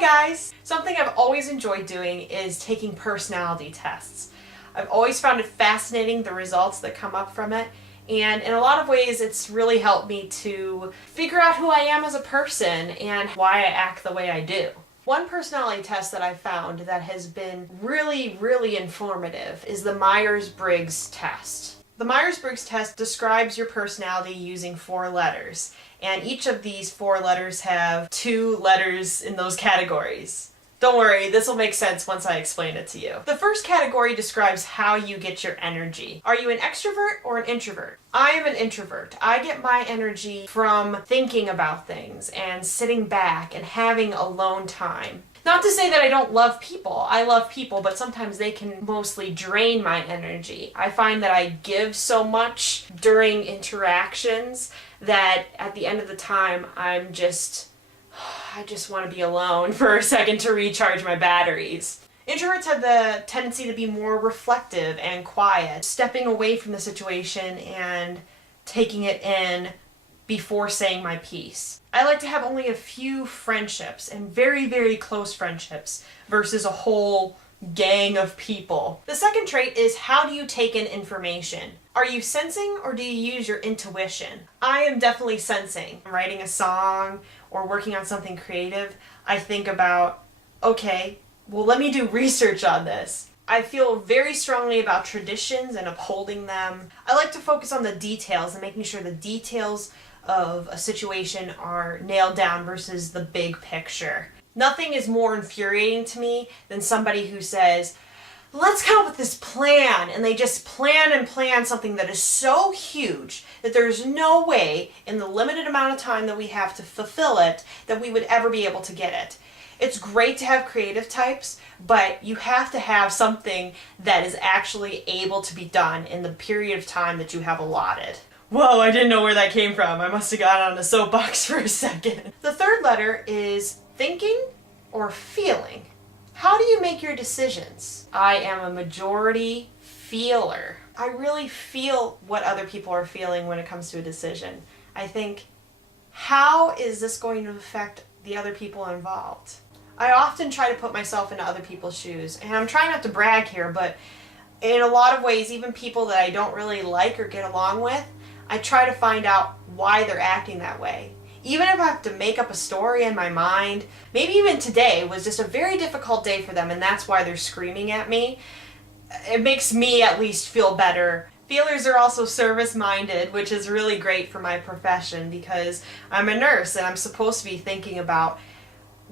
Hi guys! Something I've always enjoyed doing is taking personality tests. I've always found it fascinating, the results that come up from it, and in a lot of ways it's really helped me to figure out who I am as a person and why I act the way I do. One personality test that I've found that has been really informative is the Myers Briggs test. The Myers Briggs test describes your personality using 4 letters, and each of these 4 letters have 2 letters in those categories. Don't worry, this will make sense once I explain it to you. The first category describes how you get your energy. Are you an extrovert or an introvert? I am an introvert. I get my energy from thinking about things and sitting back and having alone time. Not to say that I don't love people. I love people, but sometimes they can mostly drain my energy. I find that I give so much during interactions that at the end of the time I just want to be alone for a second to recharge my batteries. Introverts have the tendency to be more reflective and quiet, stepping away from the situation and taking it in before saying my piece. I like to have only a few friendships, and very close friendships, versus a whole gang of people. The second trait is, how do you take in information? Are you sensing or do you use your intuition? I am definitely sensing. Writing a song or working on something creative, I think about, okay, well, let me do research on this. I feel very strongly about traditions and upholding them. I like to focus on the details and making sure the details of a situation are nailed down versus the big picture. Nothing is more infuriating to me than somebody who says, let's come up with this plan, and they just plan something that is so huge that there's no way in the limited amount of time that we have to fulfill it that we would ever be able to get it. It's great to have creative types, but you have to have something that is actually able to be done in the period of time that you have allotted. Whoa, I didn't know where that came from. I must have got on a soapbox for a second. The third letter is thinking or feeling. How do you make your decisions? I am a majority feeler. I really feel what other people are feeling when it comes to a decision. I think, how is this going to affect the other people involved? I often try to put myself into other people's shoes, and I'm trying not to brag here, but in a lot of ways, even people that I don't really like or get along with, I try to find out why they're acting that way. Even if I have to make up a story in my mind, maybe even today was just a very difficult day for them and that's why they're screaming at me, it makes me at least feel better. Feelers are also service-minded, which is really great for my profession because I'm a nurse and I'm supposed to be thinking about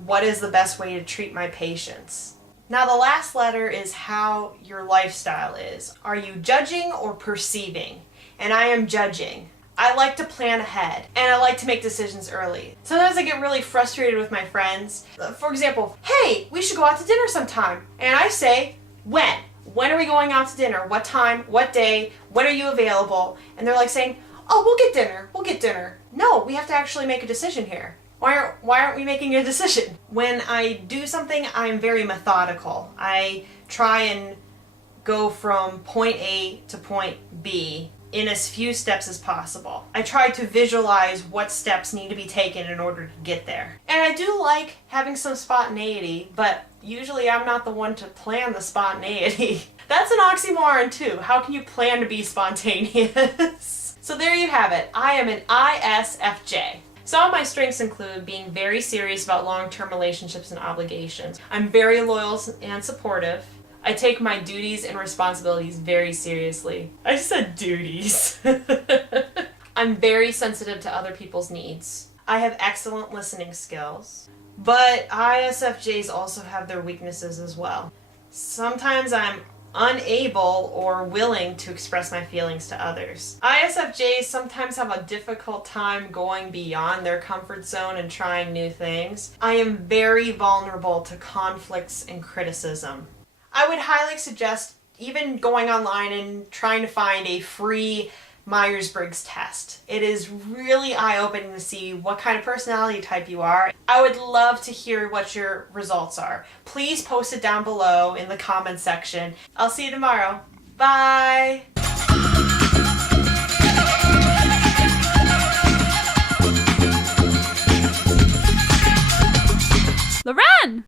what is the best way to treat my patients. Now the last letter is how your lifestyle is. Are you judging or perceiving? And I am judging. I like to plan ahead, and I like to make decisions early. Sometimes I get really frustrated with my friends. For example, hey, we should go out to dinner sometime. And I say, when? When are we going out to dinner? What time? What day? When are you available? And they're like saying, oh, we'll get dinner. No, we have to actually make a decision here. Why aren't we making a decision? When I do something, I'm very methodical. I try and go from point A to point B in as few steps as possible. I try to visualize what steps need to be taken in order to get there. And I do like having some spontaneity, but usually I'm not the one to plan the spontaneity. That's an oxymoron too. How can you plan to be spontaneous? So there you have it. I am an ISFJ. Some of my strengths include being very serious about long-term relationships and obligations. I'm very loyal and supportive. I take my duties and responsibilities very seriously. I said duties. I'm very sensitive to other people's needs. I have excellent listening skills, but ISFJs also have their weaknesses as well. Sometimes I'm unable or willing to express my feelings to others. ISFJs sometimes have a difficult time going beyond their comfort zone and trying new things. I am very vulnerable to conflicts and criticism. I would highly suggest even going online and trying to find a free Myers Briggs test. It is really eye-opening to see what kind of personality type you are. I would love to hear what your results are. Please post it down below in the comments section. I'll see you tomorrow. Bye! Loren!